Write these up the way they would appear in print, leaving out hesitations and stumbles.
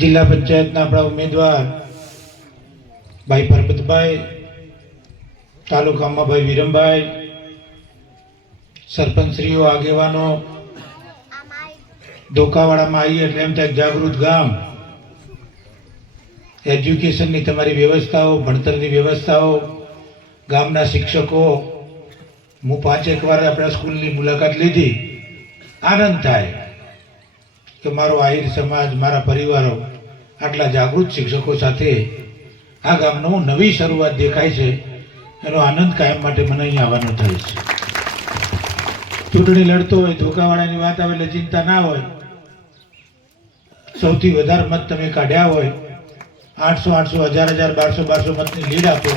જિલ્લા પંચાયતના આપણા ઉમેદવાર ભાઈ પરબતભાઈ, તાલુકામાં ભાઈ વિરમભાઈ, સરપંચશ્રીઓ, આગેવાનો, ધોકાવાડામાં આવીએ એટલે એમ થાય જાગૃત ગામ, એજ્યુકેશનની તમારી વ્યવસ્થાઓ, ભણતરની વ્યવસ્થાઓ, ગામના શિક્ષકો, હું 5-1 વાર આપણા સ્કૂલની મુલાકાત લીધી. આનંદ થાય કે મારો આહિર સમાજ, મારા પરિવારો આટલા જાગૃત શિક્ષકો સાથે આ ગામનો નવી શરૂઆત દેખાય છે. એનો આનંદ કાયમ માટે મને અહીં આવવાનો થાય છે. ચૂંટણી લડતો હોય, ધોકાવાળાની વાત આવે એટલે ચિંતા ના હોય. સૌથી વધારે મત તમે કાઢ્યા હોય, 800, 1000, 1200 મતની લીડ આપો,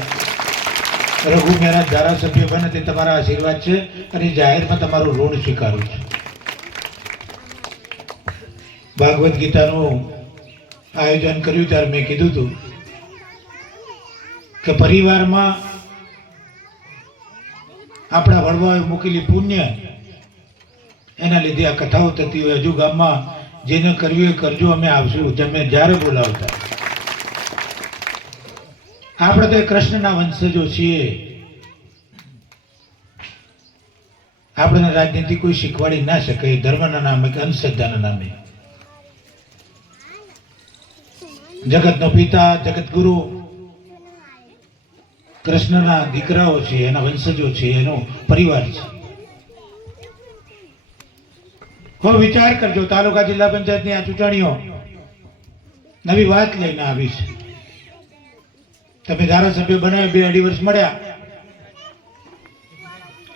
રઘુ મેરા ધારાસભ્ય બને તે તમારા આશીર્વાદ છે અને જાહેરમાં તમારું ઋણ સ્વીકારું છું. ભાગવત ગીતાનું આયોજન કર્યું ત્યારે મેં કીધું હતું કે પરિવારમાં આપણા વડવાઓએ મૂકેલી પુણ્ય એના લીધે આ કથાઓ થતી હોય. હજુ ગામમાં જેને કરવી હોય કરજો, અમે આવશું તમે જ્યારે બોલાવતા. આપણે તો કૃષ્ણના વંશજો છીએ. આપણને રાજનીતિ કોઈ શીખવાડી ના શકે ધર્મના નામે કે અંધશ્રદ્ધાના નામે. જગતનો પિતા, જગત ગુરુ કૃષ્ણના દીકરાઓ છે, એના વંશજો છે, એનો પરિવાર છે. હવે વિચાર કરજો, તાલુકા જિલ્લા પંચાયતની આ ચૂંટણીઓ નવી વાત લઈને આવી છે. તમે ધારાસભ્ય બનાવ્યા, 2-2.5 વર્ષ મળ્યા,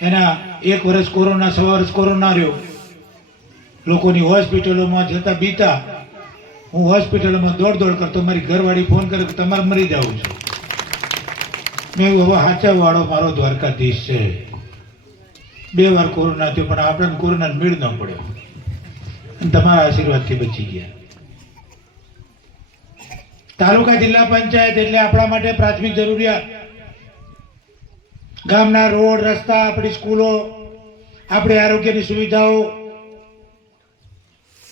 એના 1 વર્ષ કોરોના, 6 વર્ષ કોરોના રહ્યો. લોકોની હોસ્પિટલોમાં જતા બીતા, હું હોસ્પિટલમાં દોડ કરતો, મારી ઘરવાળી ફોન કરે કે તમારે મરી જવું છે. મેં હવે હાચા વાળો મારો દ્વારકાધીશ છે. 2 વાર કોરોના થયો પણ આપણને કોરોના મેળ ન પડ્યો અને તમારા આશીર્વાદથી બચી ગયા. તાલુકા જિલ્લા પંચાયત એટલે આપણા માટે પ્રાથમિક જરૂરિયાત. ગામના રોડ, રસ્તા, આપણી સ્કૂલો, આપણી આરોગ્યની સુવિધાઓ,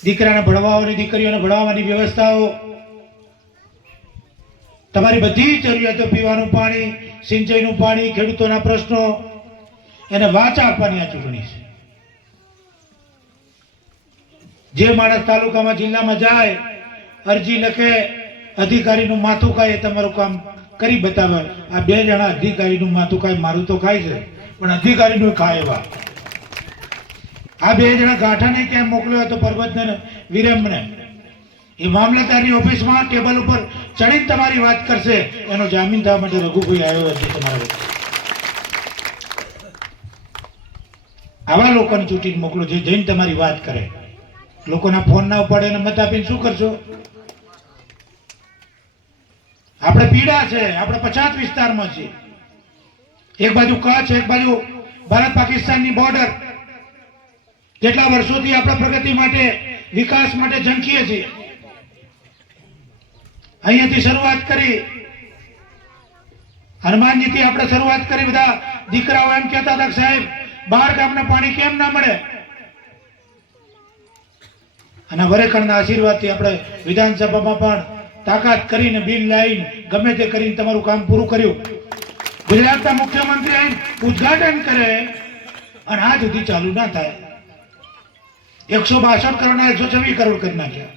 દીકરાને ભણવાની, દીકરીઓને ભણાવવાની વ્યવસ્થાઓ, તમારી બધી જરૂરિયાતો, પીવાનું પાણી, સિંચાઈનું પાણી, ખેડૂતોના પ્રશ્નો, એને વાચા આપવાની આ ચૂંટણી છે. જે માણસ તાલુકામાં, જિલ્લામાં જાય, અરજી લખે, અધિકારીનું માથું ખાય, એ તમારું કામ કરી બતાવે. આ 2 જણા અધિકારીનું માથું ખાય, મારું તો ખાય છે પણ અધિકારીનું ખાય એવા. આ 2 જણા ગાંઠાને ક્યાં મોકલ્યો હતો, પરબતને, વિરમને, એ મામલતદારની ઓફિસમાં ટેબલ ઉપર ચડીને તમારી વાત કરશે. એનો જામીન થવા માટે રઘુભાઈ આવ્યો હતો તમારા વચ્ચે. આવા લોકોને ચૂંટીને મોકલો જે જઈને તમારી વાત કરે. લોકોના ફોન ના ઉપાડે અને મત આપીને શું કરશો? આપણે પીડા છે, આપણે 50 વિસ્તારમાં છીએ. એક બાજુ કચ્છ, એક બાજુ ભારત પાકિસ્તાનની બોર્ડર. કેટલા વર્ષોથી આપણે પ્રગતિ માટે, વિકાસ માટે ઝંખીએ છીએ. અહીંયાથી શરૂઆત કરી, હનુમાનજીથી આપણે શરૂઆત કરી. બધા દીકરાઓ એમ કહેતા હતા કે સાહેબ 12 ગામના પાણી કેમ ના મળે? અને વરેકણના આશીર્વાદથી આપણે વિધાનસભામાં પણ તાકાત કરીને, બિલ લાવીને, ગમે તે કરીને તમારું કામ પૂરું કર્યું. ગુજરાતના મુખ્યમંત્રી આવીને ઉદઘાટન કરે અને આ સુધી ચાલુ ના થાય. 162 કરોડના 126 કરોડ કરી નાખ્યા.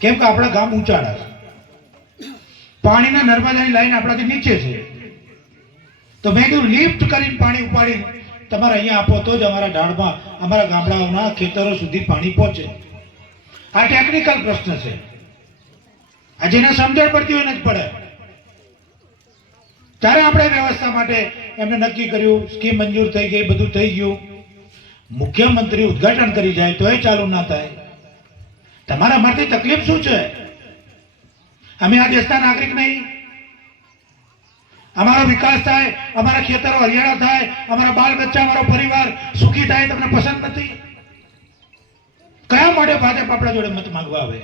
કેમ કે આપણા ગામ ઊંચાડા છે, પાણીના નર્મદાની લાઈન આપણાથી નીચે છે. તો મેં કીધું લિફ્ટ કરીને પાણી ઉપાડીને તમારે અહીંયા આપો તો જ અમારા ઢાળમાં, અમારા ગામડાઓના ખેતરો સુધી પાણી પહોંચે. આ ટેકનિકલ પ્રશ્ન છે. આ જેને સમજણ પડતી હોય ને જ પડે. ત્યારે આપણે વ્યવસ્થા માટે એમને નક્કી કર્યું, સ્કીમ મંજૂર થઈ ગઈ, બધું થઈ ગયું. મુખ્યમંત્રી ઉદઘાટન કરી જાય તો એ ચાલુ ના થાય. તમારા માટે તકલીફ શું છે? અમે આ દેશના નાગરિક નહીં? અમારો વિકાસ થાય, અમારા ખેતરો હરિયાળા થાય, અમારા બાળ બચ્ચા, અમારો પરિવાર સુખી થાય, તમને પસંદ નથી? કયા માટે ભાજપ આપણા જોડે મત માંગવા આવે?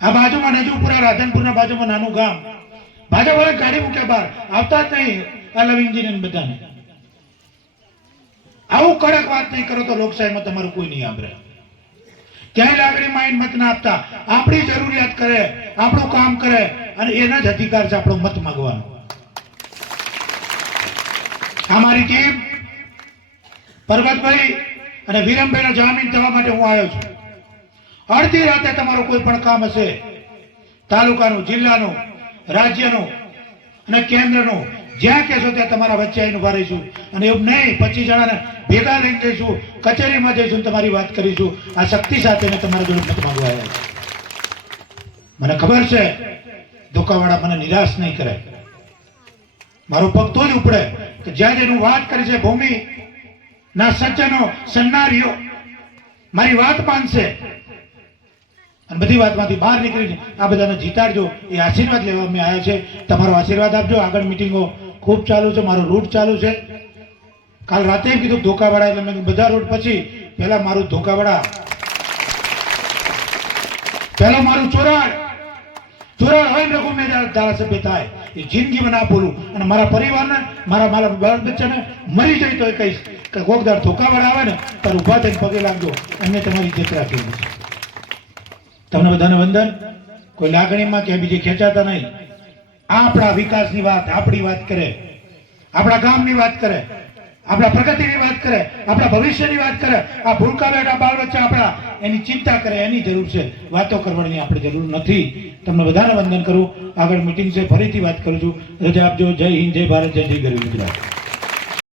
આ બાજુમાં નજુપુરા, રાધનપુરના બાજુમાં નાનું ગામ, ભાજપ વાળા ગાડી મૂકે બહાર, આવતા જ નહીં. આ લવિંગજીને બધાને આવું કડક વાત નહીં કરો તો લોકશાહીમાં તમારું કોઈ નહીં સાંભળે. ક્યાંય લાગણીમાં આવીને મત ના આપતા. આપણી જરૂરિયાત કરે, આપણું કામ કરે, અને એના જ અધિકાર છે આપણો મત માંગવાનો. અમારી ટીમ પરબતભાઈ અને વિરમભાઈનો જામીન થવા માટે હું આવ્યો છું. અડધી રાતે તમારું કોઈ પણ કામ હશે, તાલુકાનું, જિલ્લાનું, રાજ્યનું અને કેન્દ્રનું, જ્યાં કહેશો ત્યાં તમારા વચ્ચે આવીને ઉભા રહીશું. અને એવું નહીં 25 જણાને ભેગા લઈને જઈશું, કચેરીમાં જઈશું, તમારી વાત કરીશું. આ શક્તિ સાથે મેં તમારા જોડે મત માંગવા આવ્યા છું. મને ખબર છે ધોકાવાળા મને નિરાશ નહીં કરે. મારો પગ તો જ ઉપડે કે જ્યાં જેનું વાત કરી છે ભૂમિ ના સજ્જનો સન્નારીઓ મારી વાત માનશે અને બધી વાતમાંથી બહાર નીકળીને આ બધાને જીતાડજો. એ આશીર્વાદ લેવા મેં આવ્યા છે. તમારો આશીર્વાદ આપજો. આગળ મિટિંગો ખૂબ ચાલુ છે, મારો રૂટ ચાલુ છે. કાલ રાતે એમ કીધું ધોકાવાળા, એટલે મેં બધા રૂટ પછી પહેલા મારું ધોકાવાળા, પહેલા મારું ચોરાડ હોય ને મેં ધારાસભ્ય થાય એ જિંદગીમાં ના ભૂલું. અને મારા પરિવારને, મારા બાળ બચ્ચાને મરી જાય તો એ કહીશ કે કોકદાર ધોકાવાળા આવે ને ત્યારે ઉભા થઈને પગે લાગજો, એમને તમારી ઇજ્જત રાખી. તમને બધાને વંદન. કોઈ લાગણીમાં કે બીજે ખેંચાતા નહીં. આપણા વિકાસની વાત, આપણી વાત કરે, આપણા ગામની વાત કરે, આપણા પ્રગતિની વાત કરે, આપણા ભવિષ્યની વાત કરે. આ ભૂલકા બેઠા બાળ બચ્ચા આપણા એની ચિંતા કરે, એની જરૂર છે. વાતો કરવાની આપણે જરૂર નથી. તમને બધાને વંદન કરું. આગળ મિટિંગ છે, ફરીથી વાત કરું છું. રજા આપજો. જય હિન્દ, જય ભારત, જય જય ગરવી ગુજરાત.